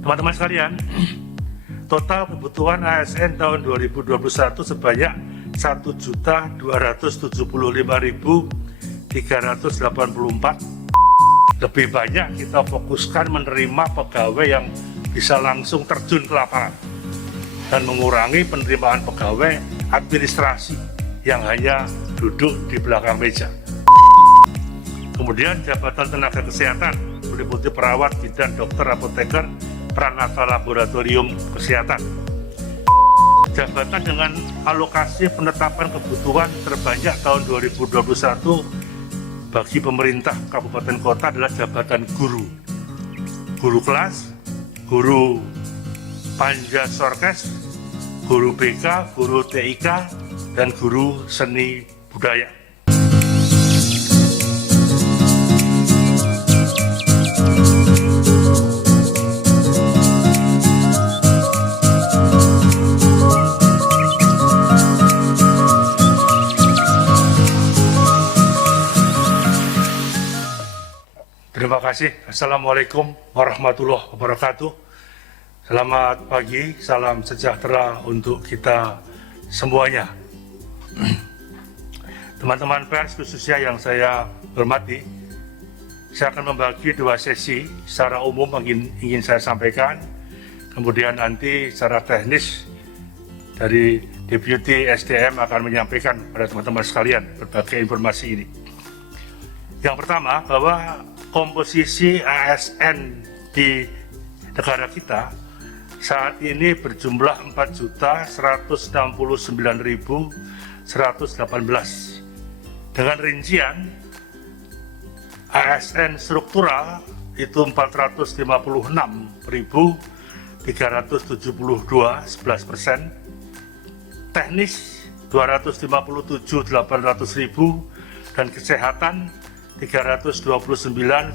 Teman-teman sekalian, total kebutuhan ASN tahun 2021 sebanyak 1.275.384. Lebih banyak kita fokuskan menerima pegawai yang bisa langsung terjun ke lapangan dan mengurangi penerimaan pegawai administrasi yang hanya duduk di belakang meja. Kemudian jabatan tenaga kesehatan meliputi perawat, bidan, dokter, apoteker, peranata laboratorium kesehatan. Jabatan dengan alokasi penetapan kebutuhan terbanyak tahun 2021 bagi pemerintah kabupaten kota adalah jabatan guru, guru kelas, guru panja sorkes, guru BK, guru TIK, dan guru seni budaya. Terima kasih. Assalamualaikum warahmatullahi wabarakatuh. Selamat pagi, salam sejahtera untuk kita semuanya. Teman-teman pers khususnya yang saya hormati, saya akan membagi dua sesi secara umum ingin saya sampaikan. Kemudian nanti secara teknis dari Deputi SDM akan menyampaikan pada teman-teman sekalian berbagai informasi ini. Yang pertama, bahwa komposisi ASN di negara kita saat ini berjumlah 4.069.118 dengan rincian ASN struktural itu 456.372 11%, teknis 257.800.000 dan kesehatan 329.138.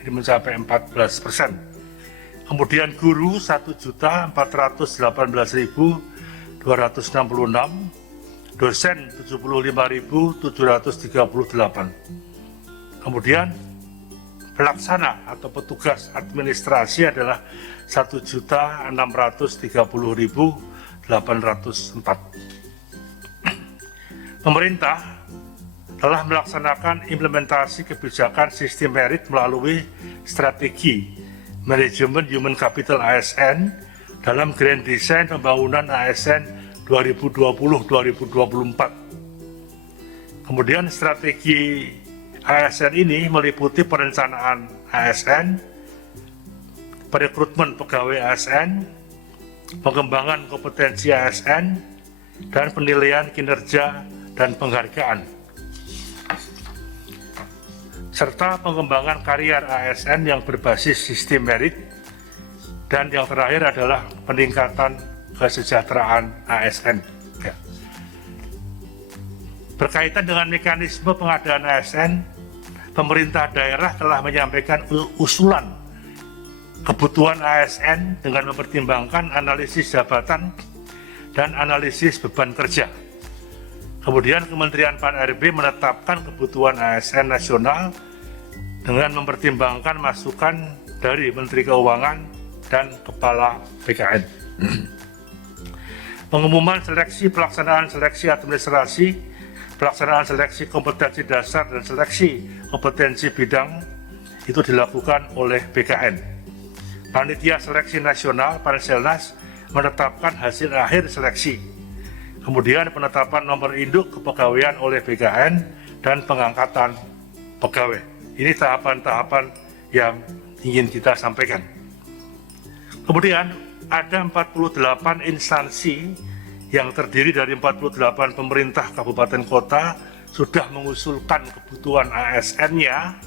Ini mencapai 14%. Kemudian guru 1.418.266, dosen 75.738. Kemudian pelaksana atau petugas administrasi adalah 1.630.804. Pemerintah telah melaksanakan implementasi kebijakan sistem merit melalui strategi manajemen human capital ASN dalam Grand Design Pembangunan ASN 2020-2024. Kemudian strategi ASN ini meliputi perencanaan ASN, perekrutmen pegawai ASN, pengembangan kompetensi ASN, dan penilaian kinerja dan penghargaan, serta pengembangan karier ASN yang berbasis sistem merit, dan yang terakhir adalah peningkatan kesejahteraan ASN. Ya. Berkaitan dengan mekanisme pengadaan ASN, pemerintah daerah telah menyampaikan usulan kebutuhan ASN dengan mempertimbangkan analisis jabatan dan analisis beban kerja. Kemudian Kementerian Pan-RB menetapkan kebutuhan ASN nasional dengan mempertimbangkan masukan dari Menteri Keuangan dan Kepala BKN. Pengumuman seleksi pelaksanaan seleksi administrasi, pelaksanaan seleksi kompetensi dasar dan seleksi kompetensi bidang itu dilakukan oleh BKN. Panitia Seleksi Nasional Panselnas menetapkan hasil akhir seleksi. Kemudian penetapan nomor induk kepegawaian oleh BKN dan pengangkatan pegawai. Ini tahapan-tahapan yang ingin kita sampaikan. Kemudian ada 48 instansi yang terdiri dari 48 pemerintah kabupaten kota sudah mengusulkan kebutuhan ASN-nya.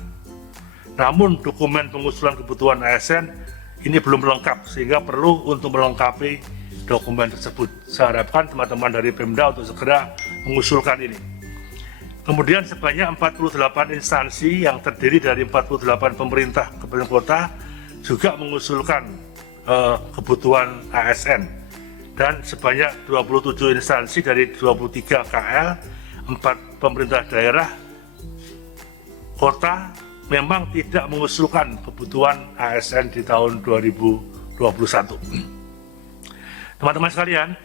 Namun dokumen pengusulan kebutuhan ASN ini belum lengkap sehingga perlu untuk melengkapi dokumen tersebut. Saya harapkan teman-teman dari Pemda untuk segera mengusulkan ini. Kemudian sebanyak 48 instansi yang terdiri dari 48 pemerintah kabupaten kota juga mengusulkan kebutuhan ASN, dan sebanyak 27 instansi dari 23 KL, 4 pemerintah daerah, kota, memang tidak mengusulkan kebutuhan ASN di tahun 2021. Teman-teman sekalian,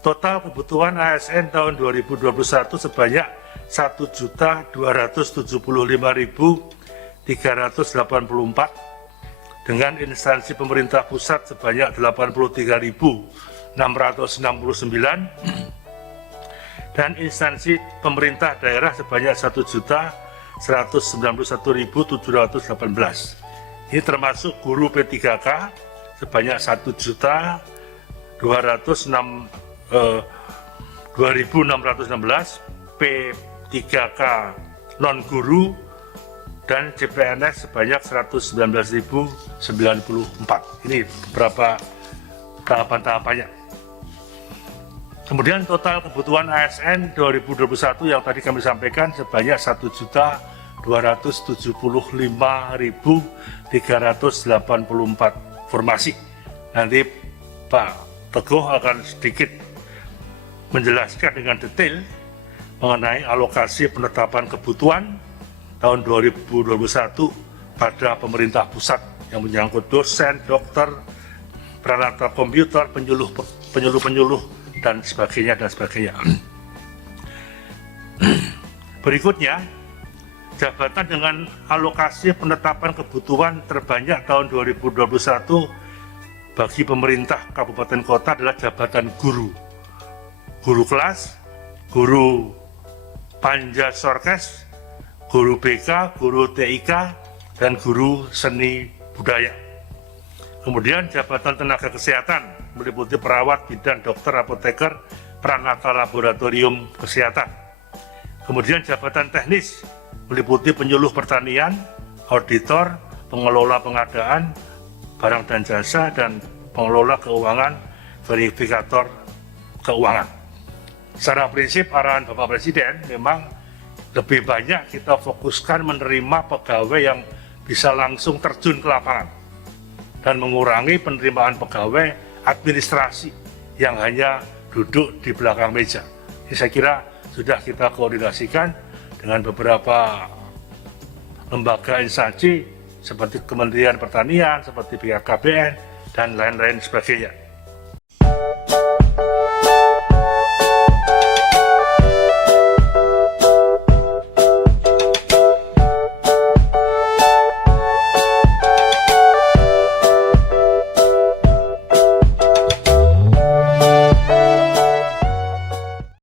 total kebutuhan ASN tahun 2021 sebanyak 1.275.384 dengan instansi pemerintah pusat sebanyak 83.669 dan instansi pemerintah daerah sebanyak 1.191.718. Ini termasuk guru P3K sebanyak 2.616, P3K non guru dan CPNS sebanyak 119.094. Ini beberapa tahapan-tahapannya. Kemudian total kebutuhan ASN 2021 yang tadi kami sampaikan sebanyak 1.275.384 formasi. Nanti Pak Teguh akan sedikit menjelaskan dengan detail mengenai alokasi penetapan kebutuhan tahun 2021 pada pemerintah pusat yang menyangkut dosen, dokter, peralatan komputer, penyuluh, dan sebagainya. Berikutnya, jabatan dengan alokasi penetapan kebutuhan terbanyak tahun 2021 bagi pemerintah kabupaten kota adalah jabatan guru kelas, guru panja sorkes, guru BK, guru TIK, dan guru seni budaya. Kemudian jabatan tenaga kesehatan meliputi perawat, bidan, dokter, apoteker, peralatan laboratorium kesehatan. Kemudian jabatan teknis meliputi penyuluh pertanian, auditor, pengelola pengadaan, barang dan jasa, dan pengelola keuangan, verifikator keuangan. Secara prinsip arahan Bapak Presiden memang lebih banyak kita fokuskan menerima pegawai yang bisa langsung terjun ke lapangan dan mengurangi penerimaan pegawai administrasi yang hanya duduk di belakang meja. Ini saya kira sudah kita koordinasikan dengan beberapa lembaga instansi seperti Kementerian Pertanian, seperti BKKBN, dan lain-lain sebagainya.